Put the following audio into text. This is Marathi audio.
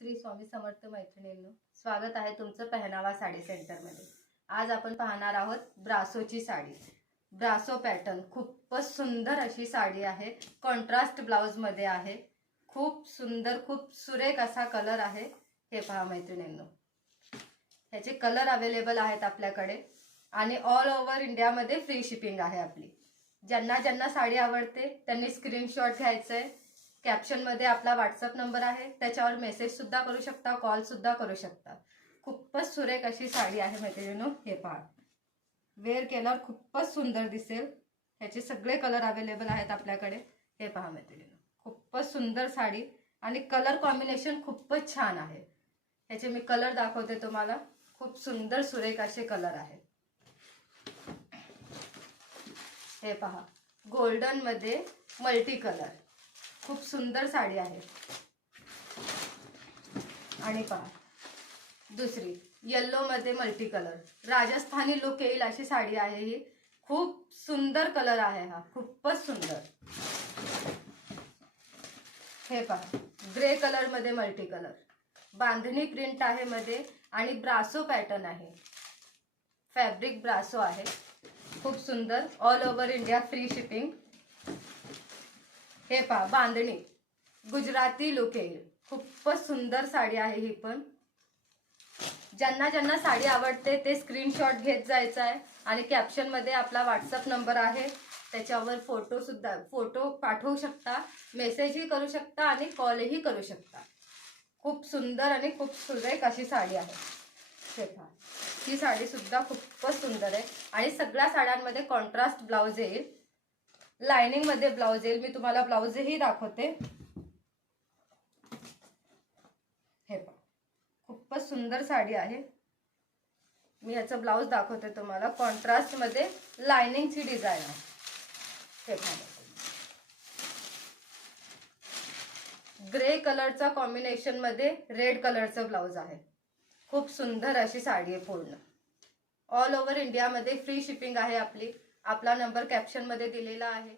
श्री स्वामी समर्थ मैत्रिणींनो, स्वागत आहे तुमचं पहनावा साडी सेंटरमध्ये। आज आपण पाहणार आहोत ब्रासोची साडी। ब्रासो पॅटर्न खूपच सुंदर अशी साडी आहे। कॉन्ट्रास्ट ब्लाउज मध्ये आहे। खूप सुंदर, खूप सुरेख असा कलर आहे। हे पहा मैत्रिणींनो, ह्याचे कलर अवेलेबल आहेत आपल्याकडे आणि ऑल ओव्हर इंडिया मध्ये फ्री शिपिंग आहे आपली। ज्यांना ज्यांना साडी आवडते त्यांनी स्क्रीनशॉट घ्यायचंय। कॅप्शन मध्ये आपला व्हॉट्सअप नंबर आहे, त्याच्यावर मेसेज सुद्धा करू शकता, कॉल सुद्धा करू शकता। खूपच सुरेख अशी साडी आहे मैत्रिणींनो। हे पहा, वेअर केल्यावर खूपच सुंदर दिसेल। ह्याचे सगळे कलर अवेलेबल आहेत आपल्याकडे। हे पहा मैत्रिणींनो, खूपच सुंदर साडी आणि कलर कॉम्बिनेशन खूपच छान आहे। ह्याचे मी कलर दाखवते तुम्हाला। खूप सुंदर सुरेख असे कलर आहेत। हे पहा, गोल्डन मध्ये मल्टी कलर, खूप सुंदर साडी आहे। आणि पहा दुसरी येलो मध्ये मल्टी कलर, राजस्थानी लुक येईल अशी साडी आहे ही। खूप सुंदर कलर आहे हा, खूपच सुंदर। हे पहा, ग्रे कलर मध्ये मल्टी कलर, बांधणी प्रिंट आहे मध्ये आणि ब्रासो पॅटर्न आहे। फॅब्रिक ब्रासो आहे, खूप सुंदर। All over India free shipping. हे पहा, बांधणी गुजराती लुक येईल। खूपच सुंदर साडी आहे ही पण। ज्यांना ज्यांना साडी आवडते ते स्क्रीनशॉट घेत जायचा आहे आणि कॅप्शन मध्ये आपला व्हॉट्सअप नंबर आहे, त्याच्यावर फोटो पाठवू शकता, मेसेजही करू शकता आणि कॉलही करू शकता। खूप सुंदर आणि खूप सुरेख अशी साडी आहे। हे पहा, ही साडी सुद्धा खूपच सुंदर आहे आणि सगळ्या साड्यांमध्ये कॉन्ट्रास्ट ब्लाउज येईल, लाइनिंग मध्ये ब्लाउज येईल। मी तुम्हाला ब्लाउजही दाखवते। हे पहा, खूपच सुंदर साडी आहे। मी ह्याचा ब्लाउज दाखवते तुम्हाला। कॉन्ट्रास्ट मध्ये लाइनिंगची डिझाइन आहे। हे पहा, ग्रे कलरचा कॉम्बिनेशन मध्ये रेड कलरचा ब्लाउज आहे। खूप सुंदर अशी साडी आहे पूर्ण। ऑल ओव्हर इंडिया मध्ये फ्री शिपिंग आहे आपली। आपला नंबर कॅप्शन मध्ये दिलेला आहे।